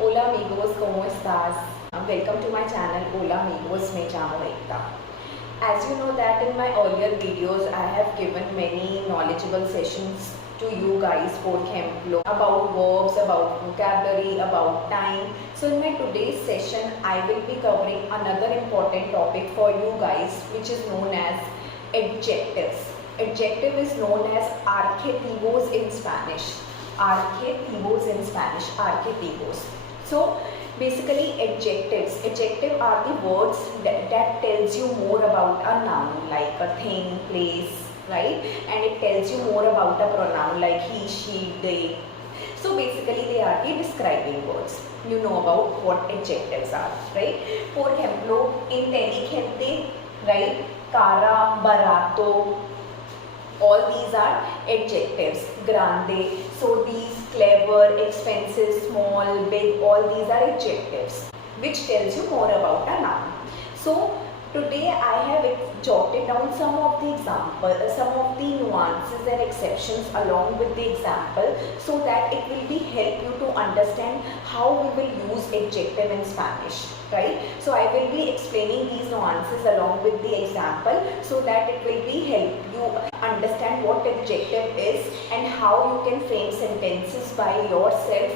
Hola amigos, ¿cómo estás? Welcome to my channel Hola amigos, me llamo Ekta. As you know that in my earlier videos I have given many knowledgeable sessions to you guys, for example, about verbs, about vocabulary, about time. So in my today's session I will be covering another important topic for you guys, which is known as adjectives. Adjective is known as adjetivos in Spanish. Adjetivos in Spanish, adjetivos. So basically adjective are the words that tells you more about a noun, like a thing, place, right? And it tells you more about a pronoun like he, she, they. So basically they are the describing words. You know about what adjectives are, right? For example, inteligente, right? Cara, barato, all these are adjectives. Grande, so these, clever, expensive, small, big, all these are adjectives which tells you more about a noun. So today I have jotted down some of the examples, some of the nuances and exceptions along with the example, so that it will be help you to understand how we will use adjective in Spanish, right? So I will be explaining these nuances along with the example, so that it will be help you understand what adjective is and how you can frame sentences by yourself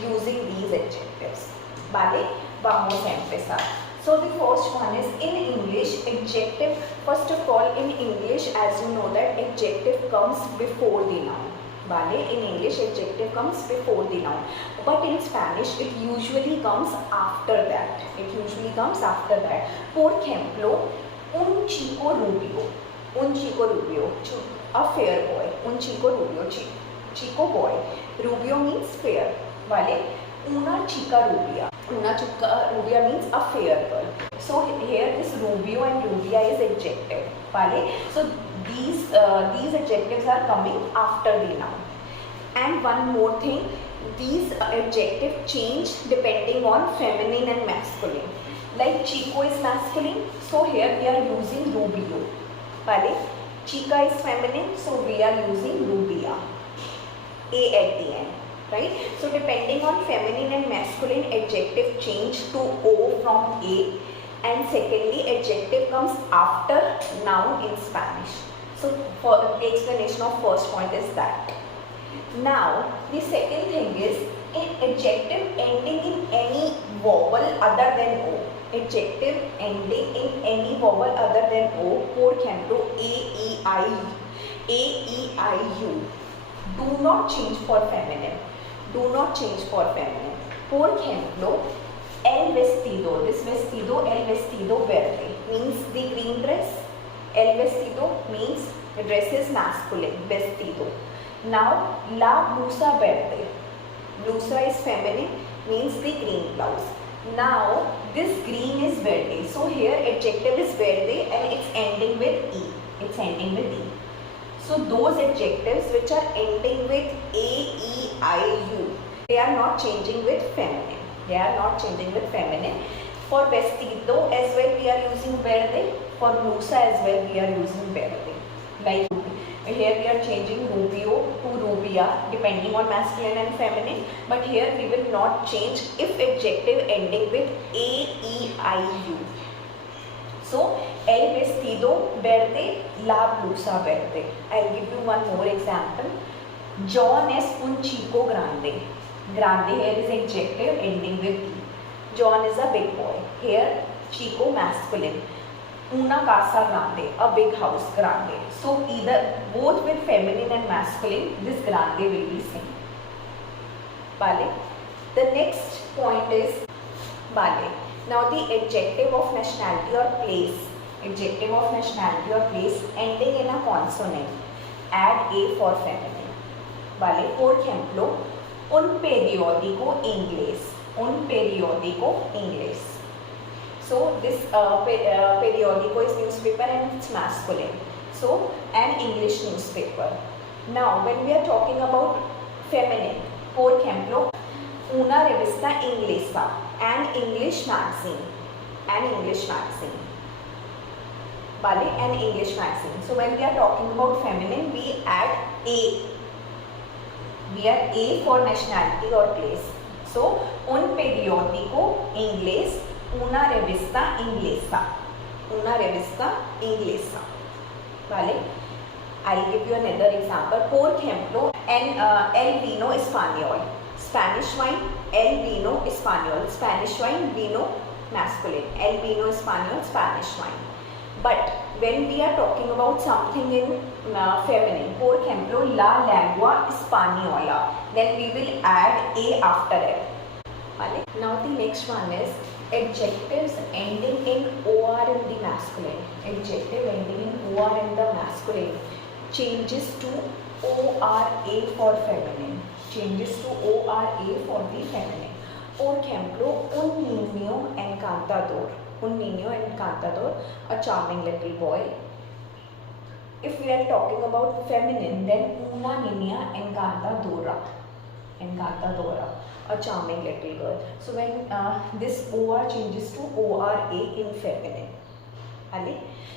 using these adjectives. Vale, vamos a empezar. So the first one is in English, adjective. First of all, in English, as you know that adjective comes before the noun. Vale, in English adjective comes before the noun, but in Spanish it usually comes after that. It usually comes after that. Por ejemplo, un chico rubio. Un chico rubio, a fair boy. Un chico rubio, chico boy. Rubio means fair. Vale. Una chica rubia. Una chica rubia means a fair girl. So here this rubio and rubia is adjective. Vale. So these adjectives are coming after the noun. And one more thing, these adjectives change depending on feminine and masculine. Like chico is masculine, so here we are using rubio. Vale. Chica is feminine, so we are using rubia. A at the end. Right? So depending on feminine and masculine, adjective change to O from A, and secondly adjective comes after noun in Spanish. So for the explanation of first point is that. Now the second thing is an adjective ending in any vowel other than O. Adjective ending in any vowel other than O, for example A, E, I, U, do not change for feminine. Do not change for feminine. Por ejemplo, el vestido. This vestido, el vestido verde means the green dress. El vestido means the dress is masculine, vestido. Now, la blusa verde. Blusa is feminine, means the green blouse. Now, this green is verde. So here adjective is verde and it's ending with E. It's ending with E. So those adjectives which are ending with A, E, I, U, they are not changing with feminine. They are not changing with feminine. For vestido as well we are using verde. For blusa as well we are using verde. Like here we are changing rubio to rubia depending on masculine and feminine. But here we will not change if adjective ending with A, E, I, U. So, el vestido verde, la blusa verde. I'll give you one more example. John es un chico grande. Grande here is adjective ending with E. John is a big boy. Here, chico masculine. Una casa grande, a big house grande. So, either both with feminine and masculine, this grande will be same. Vale. The next point is vale. Now the adjective of nationality or place, adjective of nationality or place ending in a consonant, add A for feminine. Vale, por ejemplo, un periódico inglés, un periódico inglés. So this periódico is newspaper and it's masculine. So an English newspaper. Now when we are talking about feminine, por ejemplo, una revista inglesa, an English magazine, an English magazine. Vale, an English magazine. So when we are talking about feminine, we add A. We add A for nationality or place. So, un periódico inglés, una revista inglesa. Una revista inglesa. ¿Vale? I'll give you another example. Por ejemplo, el vino español. Spanish wine, el vino español. Spanish wine, vino masculine. El vino español, Spanish wine. But when we are talking about something in feminine, por ejemplo, la lengua española, then we will add a after it. Vale? Now the next one is adjectives ending in or in the masculine. Adjective ending in or in the masculine changes to ora for feminine. Changes to ora for the feminine. Por ejemplo, un niño encantador. Un niño encantador, a charming little boy. If we are talking about feminine, then una niña encantadora. Encantadora, a charming little girl. So when this or changes to ora in feminine. Ali?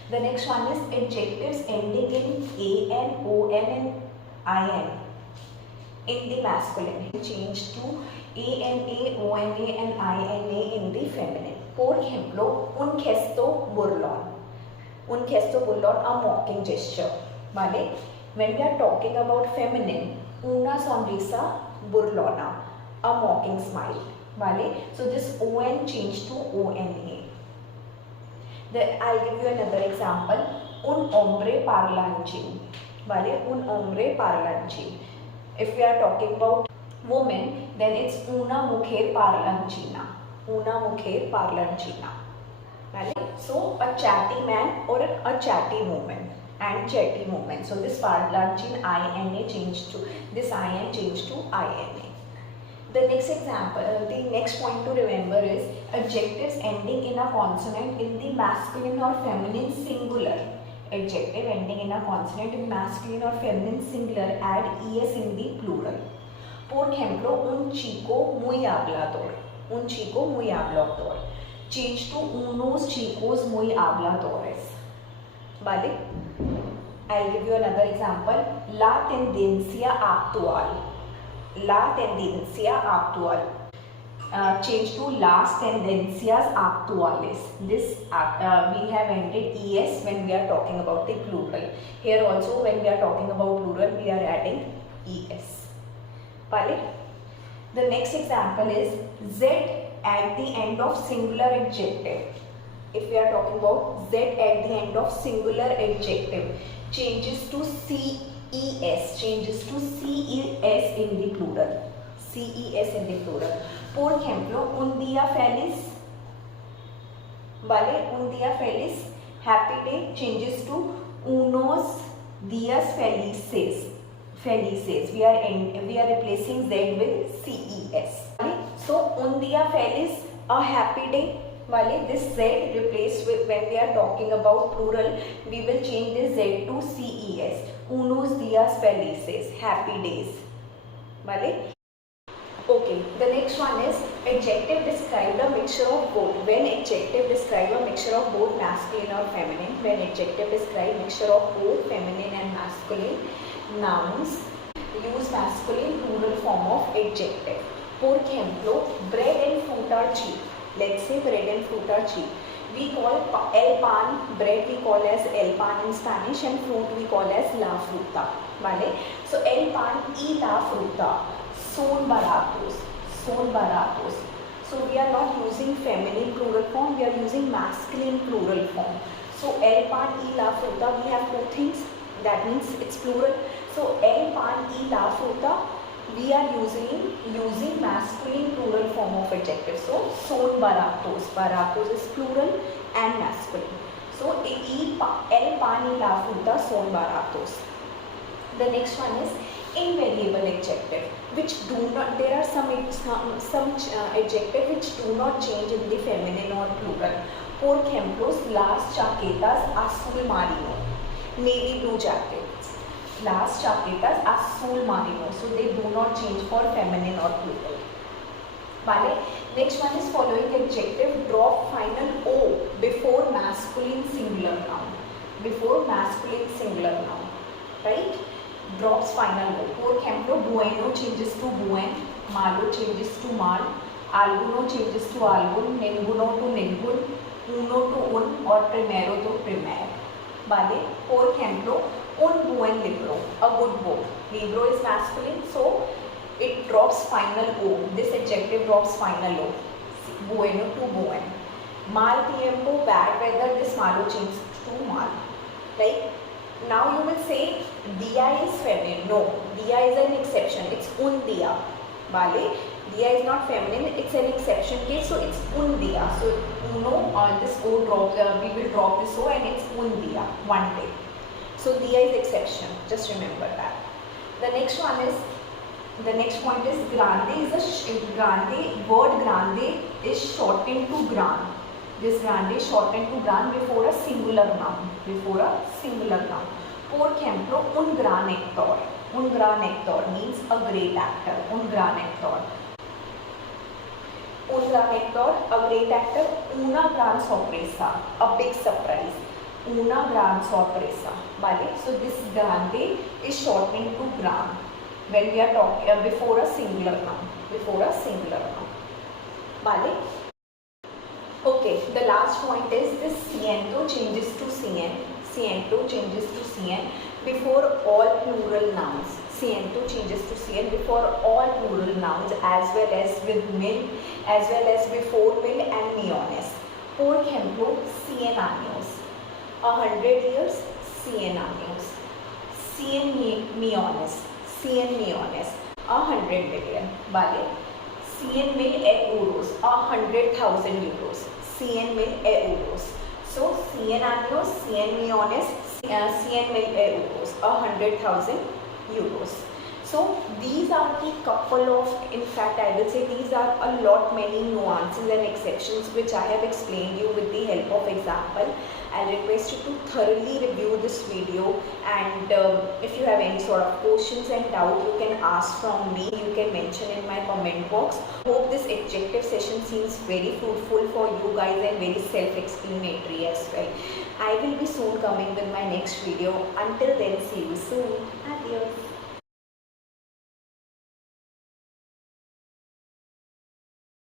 The next one is adjectives ending in an, on, and in. In the masculine, change to ana, ona, and ina in the feminine. Por ejemplo, un gesto burlón. Un gesto burlón, a mocking gesture. ¿Vale? When we are talking about feminine, una sonrisa burlona, a mocking smile. ¿Vale? So this on changed to ona. I'll give you another example. Un hombre parlanchín. ¿Vale? Un hombre parlanchín. If we are talking about woman, then it's una mujer parlanchina. Una mujer parlanchina. Vale? So a chatty man or a chatty woman and chatty woman. So this parlanchin ina changed to this in changed to ina. The next example, the next point to remember is adjectives ending in a consonant in the masculine or feminine singular. Adjective ending in a consonant in masculine or feminine singular, add es in the plural. Por ejemplo, un chico muy hablador. Un chico muy hablador. Change to unos chicos muy habladores. ¿Vale? I'll give you another example. La tendencia actual. La tendencia actual. Change to las tendencias actuales. This we have ended es when we are talking about the plural. Here also when we are talking about plural, we are adding es. Vale? The next example is z at the end of singular adjective. If we are talking about z at the end of singular adjective, changes to ces, changes to ces in the plural. Ces in the plural. Por ejemplo, un día feliz, ¿vale? Un día feliz, happy day, changes to unos días felices. Felices. We are replacing z with ces. ¿Vale? So, un día feliz, a happy day. ¿Vale? This z replaced with, when we are talking about plural, we will change this z to ces. Unos días felices, happy days. ¿Vale? Okay, the next one is adjective describe a mixture of both. When adjective describe a mixture of both masculine or feminine, when adjective describe mixture of both feminine and masculine nouns, use masculine plural form of adjective. Por ejemplo, bread and fruit are cheap. Let's say bread and fruit are cheap. We call el pan, bread we call as el pan in Spanish, and fruit we call as la fruta. ¿Vale? So el pan y la fruta son baratos. Son baratos. So we are not using feminine plural form, we are using masculine plural form. So el pan y la fruta, we have two things. That means it's plural. So el pan y la fruta, we are using masculine plural form of adjective. So son baratos. Baratos is plural and masculine. So el pan y la fruta son baratos. The next one is invariable adjective, which do not, there are some adjective which do not change in the feminine or plural. Por ejemplo, las chaquetas azul marino, navy blue jackets. Las chaquetas azul marino, so they do not change for feminine or plural. Vale? Next one is following adjective drop final o before masculine singular noun. Before masculine singular noun, right? Drops final o. Por ejemplo, bueno changes to buen, malo changes to mal, alguno changes to algun, ninguno to ningun, uno to un or primero to primer. Vale, por ejemplo, un buen libro, a good book. Libro is masculine, so it drops final O. This adjective drops final O. Bueno to buen. Mal tiempo, bad weather, this malo changes to mal. Like, now you will say dia is feminine. No, dia is an exception. It's un dia. Vale? Dia is not feminine. It's an exception case. So it's un dia. So uno on this O drop. We will drop this O and it's un dia. One day. So dia is exception. Just remember that. The next one is. The next point is grande is a grande. Word grande is shortened to gran. This grande is shortened to gran before a singular noun. Before a singular noun. Por ejemplo, un gran actor. Un gran actor means a great actor. Un gran actor. Un gran actor, a great actor. Una gran sorpresa, a big surprise. Una gran sorpresa. Vale? So this grande is shortened to gran when we are talking before a singular noun. Before a singular noun. Vale? Okay, the last point is this siento changes to cien. Siento changes to cien before all plural nouns. Siento changes to cien before all plural nouns as well as with mil, as well as before mil and millones. Por ejemplo, 100 años. 100 years, 100 años. 100 millones. 100 millones. 100 million. Vale? 100 mil euros. 100,000 euros. 100 mil euros. So 100 años, 100 millones, 100 mil euros, 100,000 euros. So these are the couple of, in fact I will say these are a lot many nuances and exceptions which I have explained you with the help of example. I'll request you to thoroughly review this video, and if you have any sort of questions and doubt you can ask from me, you can mention in my comment box. Hope this adjective session seems very fruitful for you guys and very self-explanatory as well. I will be soon coming with my next video. Until then, see you soon. Adios.